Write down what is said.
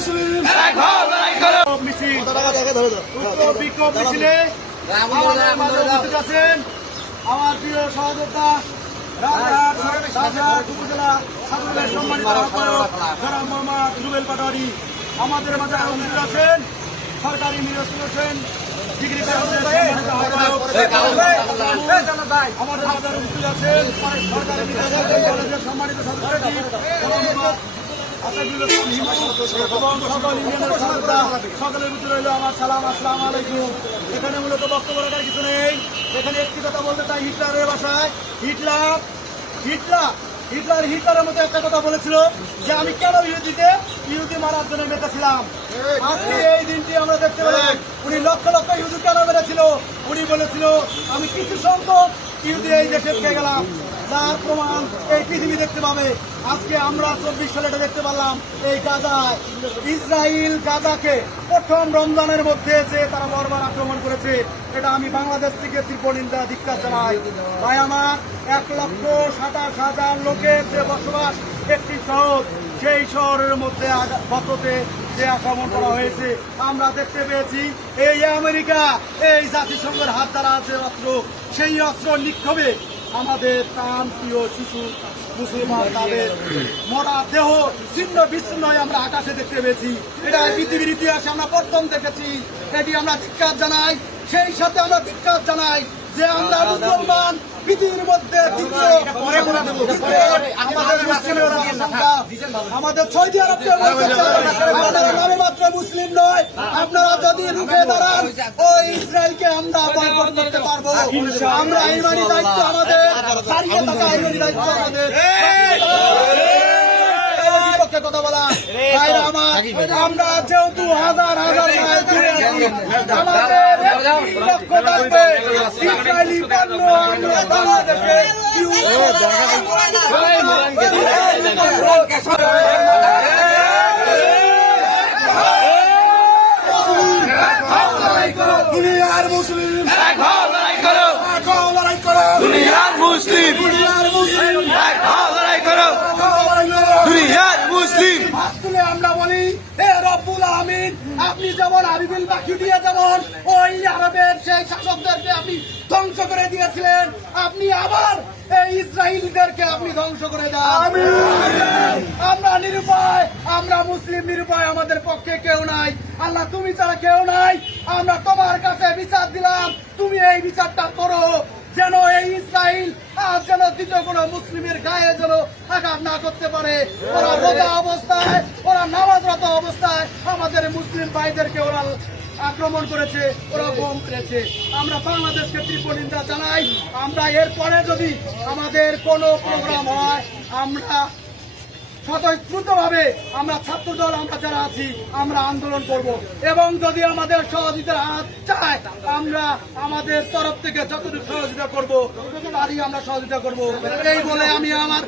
মুসলিম বিক্ষোভ মিছিলে আছেন আমার প্রিয় সহযোদ্ধা আমাদের মাঝে উপস্থিত আছেন সরকারি মিনিস্টার হোসেন ডিগ্রি আমাদের আছেন সরকারি সম্মানিত ইসলাম এবং সকলের ভিতরে রইল আমার সালাম আসসালাম আলাইকুম এখানে মূলত বক্তব্য রাখার কিছু নেই এখানে একটি কথা বলতে চাই হিটলারের ভাষায় হিটলার হিটলার হিটলার হিটলারের মতো একটা কথা বলেছিল যে আমি কেন ইহুদিকে ইহুদি মারার জন্য মেতেছিলাম আজকে এই দিনটি আমরা দেখতে পেলাম উনি লক্ষ লক্ষ ইহুদি কেন মেরেছিল উনি বলেছিল আমি কিছু সংখ্যক ইহুদি এই দেশে গেলাম। যার প্রমাণ এই পৃথিবী দেখতে পাবে। আজকে আমরা চব্বিশ সালে এটা দেখতে পারলাম এই গাজায়। ইসরায়েল গাজাকে প্রথম রমজানের মধ্যে যে তারা বরবার আক্রমণ করেছে, এটা আমি বাংলাদেশ থেকে তীব্র নিন্দা ধিক্কার জানাই। ভাই, আমার এক লক্ষ সাতাশ হাজার লোকের যে বসবাস একটি শহর, সেই শহরের মধ্যে গততে যে আক্রমণ করা হয়েছে, আমরা দেখতে পেয়েছি, এই আমেরিকা, এই জাতিসংঘের হাত দ্বারা যে অস্ত্র, সেই অস্ত্র নিক্ষোভে আমাদের প্রাণ প্রিয় শিশু মুসলমান তাদের মরা দেহ ছিন্ন বিচ্ছিন্ন আমরা আকাশে দেখতে পেয়েছি। এটা পৃথিবীর ইতিহাসে আমরা প্রথম দেখেছি। এটি আমরা ধিক্কার জানাই। সেই সাথে আমরা ধিক্কার জানাই যে আমরা মুসলমান পৃথিবীর মধ্যে আমাদের আমাদের সৌদি আরবকে আপনারা নামে মাত্র মুসলিম নয়। আপনারা যদি রুখে দাঁড়ান ওই ইসরায়েলকে আমরা বয়কট করতে পারব আমরা ইমানি দায়িত্ব আমাদের দাঁড়িয়ে থাকা ইমানি দায়িত্ব আমাদের কথা বলা ভাইরা আমার আমরা যেহেতু হাজার হাজার মাইল দূরে আমাদের লক্ষ্য থাকবে ইসরায়েলি পণ্য আমরা বাংলাদেশে দুনিয়ার এক হও লড়াই করো। এক হও লড়াই করো। দুনিয়ার মুসলিম। দুনিয়ার মুসলিম। এক হও লড়াই করো। এক হও লড়াই করো। দুনিয়ার মুসলিম। তুলে আমরা বলি হে রব্বুল আমিন আপনি যেমন আবিবিল বাকি দিয়ে যেমন ওই আরবের সেই শাসকদেরকে আপনি ধ্বংস করে দিয়েছিলেন আপনি আবার এই ইসরায়েলদেরকে আপনি ধ্বংস করে দেন। আমরা নিরুপায়, আমরা মুসলিম নিরুপায় আমাদের পক্ষে কেউ নাই। আল্লাহ, তুমি ছাড়া কেউ নাই। আমরা তোমার কাছে বিচার দিলাম। তুমি এই বিচারটা করো। যেন এই ইসরায়েল আর যেন দ্বিতীয় কোনো মুসলিমের গায়ে যেন আঘাত না করতে পারে। ওরা রোজা অবস্থায়, ওরা নামাজরত অবস্থায় আমাদের মুসলিম ভাইদেরকে ওরা আক্রমণ করেছে, ওরা বোম করেছে আমরা বাংলাদেশকে তীব্র নিন্দা জানাই। আমরা এরপরে যদি আমাদের কোনো প্রোগ্রাম হয়, আমরা স্বতঃস্ফূর্তভাবে আমরা ছাত্র দল আমরা যারা আছি, আমরা আন্দোলন করব। এবং যদি আমাদের সহযোগিতার হাত চায়, আমরা আমাদের তরফ থেকে যতটুকু সহযোগিতা করব তারই আমরা সহযোগিতা করব। এই বলে আমি আমার